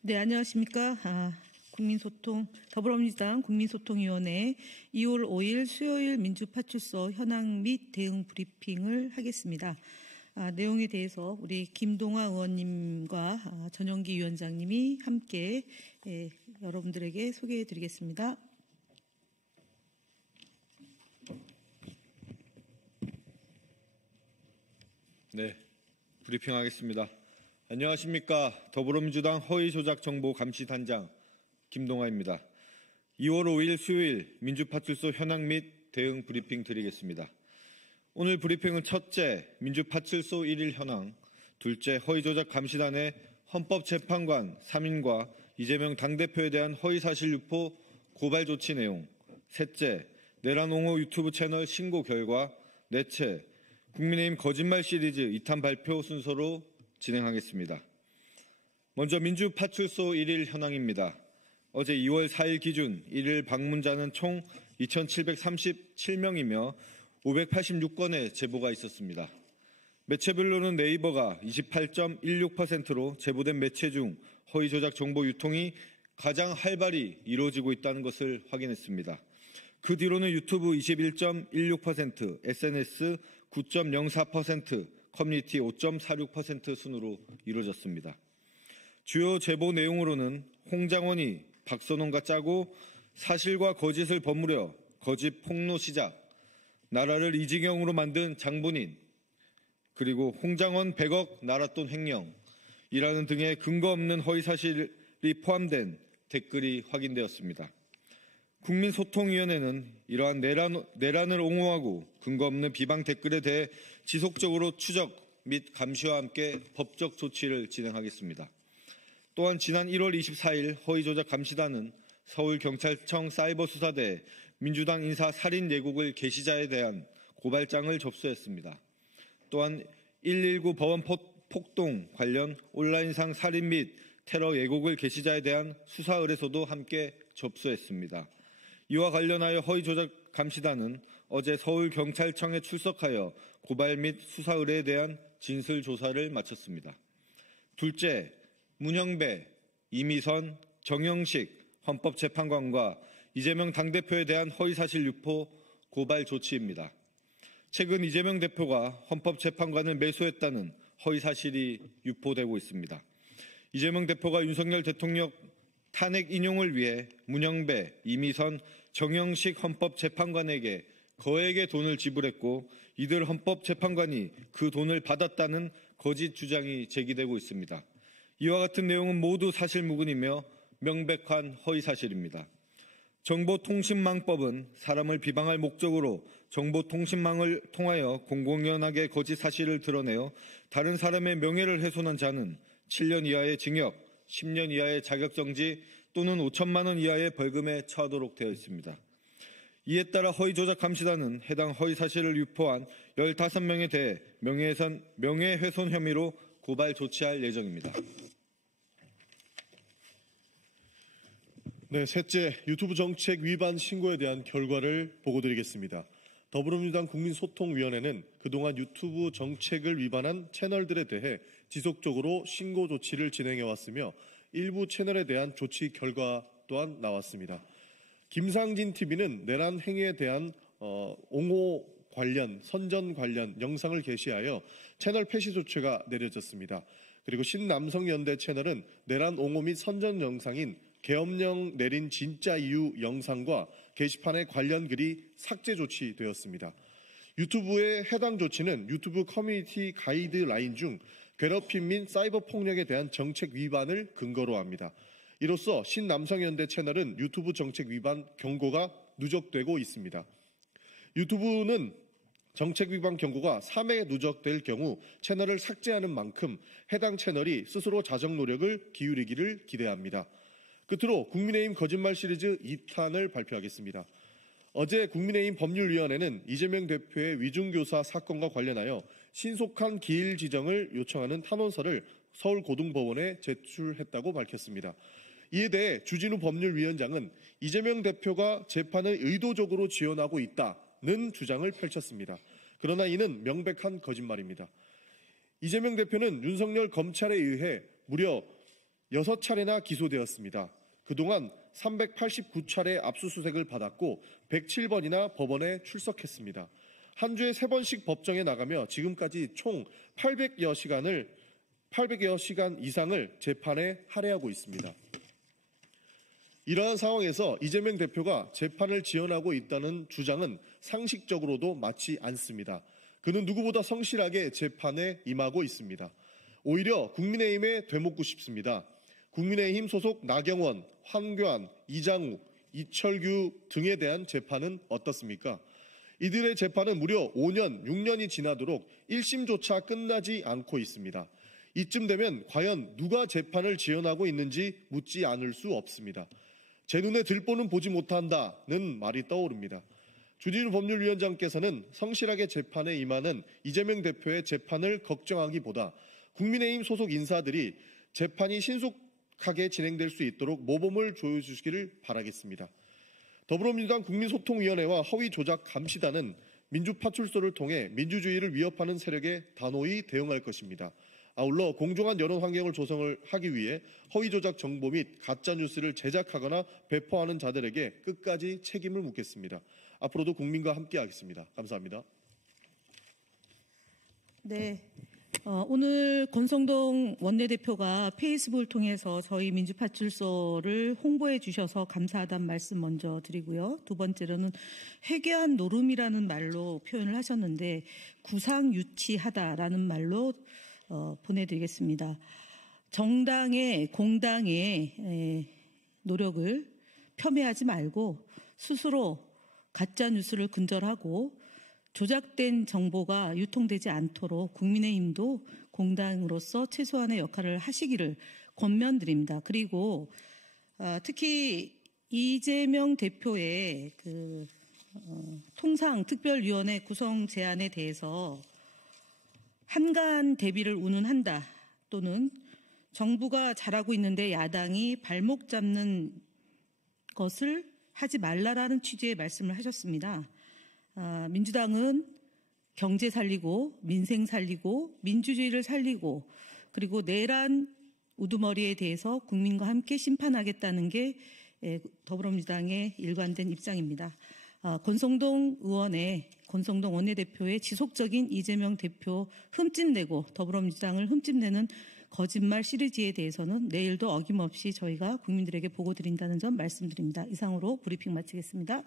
네, 안녕하십니까. 더불어민주당 국민소통위원회 2월 5일 수요일 민주파출소 현황 및 대응 브리핑을 하겠습니다. 내용에 대해서 우리 김동화 의원님과 전용기 위원장님이 함께 여러분들에게 소개해 드리겠습니다. 네, 브리핑하겠습니다. 안녕하십니까. 더불어민주당 허위조작정보감시단장 김동화입니다. 2월 5일 수요일 민주파출소 현황 및 대응 브리핑 드리겠습니다. 오늘 브리핑은 첫째, 민주파출소 1일 현황, 둘째, 허위조작감시단의 헌법재판관 3인과 이재명 당대표에 대한 허위사실 유포 고발 조치 내용, 셋째, 내란 옹호 유튜브 채널 신고 결과, 넷째, 국민의힘 거짓말 시리즈 2탄 발표 순서로 진행하겠습니다. 먼저 민주파출소 1일 현황입니다. 어제 2월 4일 기준 1일 방문자는 총 2,737명이며 586건의 제보가 있었습니다. 매체별로는 네이버가 28.16%로 제보된 매체 중 허위 조작 정보 유통이 가장 활발히 이루어지고 있다는 것을 확인했습니다. 그 뒤로는 유튜브 21.16%, SNS 9.04%, 커뮤니티 5.46% 순으로 이루어졌습니다. 주요 제보 내용으로는 홍장원이 박선원과 짜고 사실과 거짓을 버무려 거짓 폭로 시작, 나라를 이지경으로 만든 장본인, 그리고 홍장원 100억 나랏돈 횡령이라는 등의 근거 없는 허위사실이 포함된 댓글이 확인되었습니다. 국민소통위원회는 이러한 내란을 옹호하고 근거 없는 비방 댓글에 대해 지속적으로 추적 및 감시와 함께 법적 조치를 진행하겠습니다. 또한 지난 1월 24일 허위조작감시단은 서울경찰청 사이버수사대에 민주당 인사 살인 예고글 게시자에 대한 고발장을 접수했습니다. 또한 119 법원 폭동 관련 온라인상 살인 및 테러 예고글 게시자에 대한 수사 의뢰서도 함께 접수했습니다. 이와 관련하여 허위조작감시단은 어제 서울경찰청에 출석하여 고발 및 수사 의뢰에 대한 진술 조사를 마쳤습니다. 둘째, 문영배, 이미선, 정영식 헌법재판관과 이재명 당대표에 대한 허위사실 유포 고발 조치입니다. 최근 이재명 대표가 헌법재판관을 매수했다는 허위사실이 유포되고 있습니다. 이재명 대표가 윤석열 대통령 탄핵 인용을 위해 문영배, 이미선, 정영식 헌법재판관에게 거액의 돈을 지불했고 이들 헌법재판관이 그 돈을 받았다는 거짓 주장이 제기되고 있습니다. 이와 같은 내용은 모두 사실무근이며 명백한 허위사실입니다. 정보통신망법은 사람을 비방할 목적으로 정보통신망을 통하여 공공연하게 거짓 사실을 드러내어 다른 사람의 명예를 훼손한 자는 7년 이하의 징역, 10년 이하의 자격정지 또는 5천만 원 이하의 벌금에 처하도록 되어 있습니다. 이에 따라 허위조작감시단은 해당 허위사실을 유포한 15명에 대해 명예훼손 혐의로 고발 조치할 예정입니다. 네, 셋째, 유튜브 정책 위반 신고에 대한 결과를 보고드리겠습니다. 더불어민주당 국민소통위원회는 그동안 유튜브 정책을 위반한 채널들에 대해 지속적으로 신고 조치를 진행해왔으며 일부 채널에 대한 조치 결과 또한 나왔습니다. 김상진 TV는 내란 행위에 대한 옹호 관련, 선전 관련 영상을 게시하여 채널 폐시 조치가 내려졌습니다. 그리고 신남성연대 채널은 내란 옹호 및 선전 영상인 계엄령 내린 진짜 이유 영상과 게시판의 관련 글이 삭제 조치되었습니다. 유튜브의 해당 조치는 유튜브 커뮤니티 가이드라인 중 괴롭힘 및 사이버 폭력에 대한 정책 위반을 근거로 합니다. 이로써 신남성연대 채널은 유튜브 정책 위반 경고가 누적되고 있습니다. 유튜브는 정책 위반 경고가 3회 누적될 경우 채널을 삭제하는 만큼 해당 채널이 스스로 자정 노력을 기울이기를 기대합니다. 끝으로 국민의힘 거짓말 시리즈 2탄을 발표하겠습니다. 어제 국민의힘 법률위원회는 이재명 대표의 위중교사 사건과 관련하여 신속한 기일 지정을 요청하는 탄원서를 서울고등법원에 제출했다고 밝혔습니다. 이에 대해 주진우 법률위원장은 이재명 대표가 재판을 의도적으로 지연하고 있다는 주장을 펼쳤습니다. 그러나 이는 명백한 거짓말입니다. 이재명 대표는 윤석열 검찰에 의해 무려 6차례나 기소되었습니다. 그동안 389차례 압수수색을 받았고 107번이나 법원에 출석했습니다. 한 주에 3번씩 법정에 나가며 지금까지 총 800여 시간 이상을 재판에 할애하고 있습니다. 이러한 상황에서 이재명 대표가 재판을 지연하고 있다는 주장은 상식적으로도 맞지 않습니다. 그는 누구보다 성실하게 재판에 임하고 있습니다. 오히려 국민의힘에 되묻고 싶습니다. 국민의힘 소속 나경원, 황교안, 이장우, 이철규 등에 대한 재판은 어떻습니까? 이들의 재판은 무려 5년, 6년이 지나도록 1심조차 끝나지 않고 있습니다. 이쯤 되면 과연 누가 재판을 지연하고 있는지 묻지 않을 수 없습니다. 제 눈에 들보는 보지 못한다는 말이 떠오릅니다. 주진우 법률위원장께서는 성실하게 재판에 임하는 이재명 대표의 재판을 걱정하기보다 국민의힘 소속 인사들이 재판이 신속하게 진행될 수 있도록 모범을 보여주시기를 바라겠습니다. 더불어민주당 국민소통위원회와 허위조작감시단은 민주파출소를 통해 민주주의를 위협하는 세력에 단호히 대응할 것입니다. 아울러 공정한 여론 환경을 조성하기 위해 허위조작 정보 및 가짜뉴스를 제작하거나 배포하는 자들에게 끝까지 책임을 묻겠습니다. 앞으로도 국민과 함께하겠습니다. 감사합니다. 네. 오늘 권성동 원내대표가 페이스북을 통해서 저희 민주파출소를 홍보해 주셔서 감사하다는 말씀 먼저 드리고요. 두 번째로는 회개한 노름이라는 말로 표현을 하셨는데 구상유치하다라는 말로 보내드리겠습니다. 정당의 공당의 노력을 폄훼하지 말고 스스로 가짜뉴스를 근절하고 조작된 정보가 유통되지 않도록 국민의힘도 공당으로서 최소한의 역할을 하시기를 권면드립니다. 그리고 특히 이재명 대표의 통상특별위원회 구성 제안에 대해서 한간 대비를 운운한다 또는 정부가 잘하고 있는데 야당이 발목 잡는 것을 하지 말라라는 취지의 말씀을 하셨습니다. 민주당은 경제 살리고 민생 살리고 민주주의를 살리고 그리고 내란 우두머리에 대해서 국민과 함께 심판하겠다는 게 더불어민주당의 일관된 입장입니다. 권성동 원내대표의 지속적인 이재명 대표 흠집내고 더불어민주당을 흠집내는 거짓말 시리즈에 대해서는 내일도 어김없이 저희가 국민들에게 보고드린다는 점 말씀드립니다. 이상으로 브리핑 마치겠습니다.